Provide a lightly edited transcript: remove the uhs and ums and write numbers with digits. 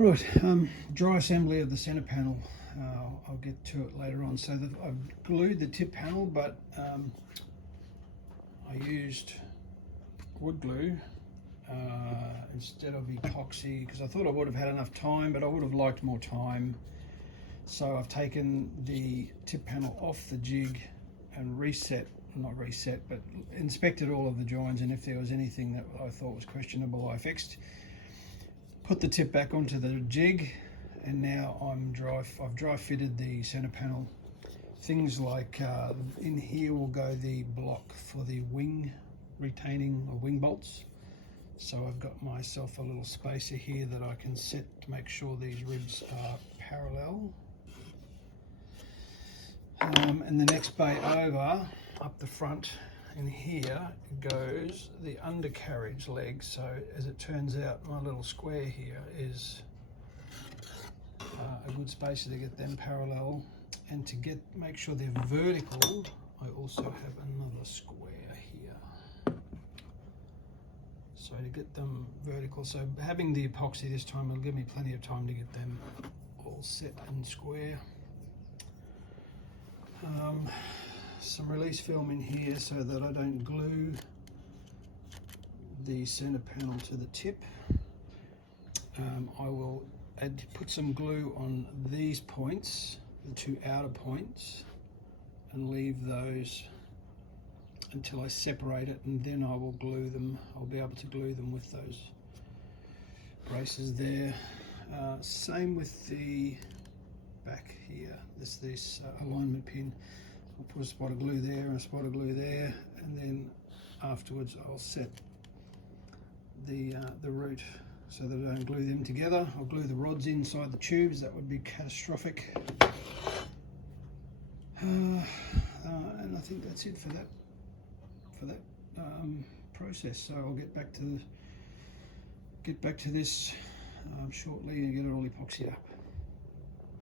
Right, dry assembly of the centre panel. I'll get to it later on. So I've glued the tip panel, but I used wood glue instead of epoxy because I thought I would have had enough time, but I would have liked more time. So I've taken the tip panel off the jig and inspected all of the joins, and if there was anything that I thought was questionable, I fixed. Put the tip back onto the jig, and now I've dry fitted the center panel. Things like in here will go the block for the wing retaining or wing bolts. So I've got myself a little spacer here that I can set to make sure these ribs are parallel. And the next bay over, up the front in here, goes the undercarriage leg. So as it turns out, my little square here is a good spacer to get them parallel, and to make sure they're vertical, I also have another square here. So to get them vertical, so having the epoxy this time will give me plenty of time to get them all set and square. Some release film in here so that I don't glue the center panel to the tip. I will put some glue on these points, the two outer points, and leave those until I separate it, and then I will glue them. I'll be able to glue them with those braces there. Same with the back here. This alignment pin. I'll put a spot of glue there and a spot of glue there, and then afterwards I'll set the root so that I don't glue them together. I'll glue the rods inside the tubes. That would be catastrophic. And I think that's it for that process. So I'll get back to this shortly and get it all epoxied up.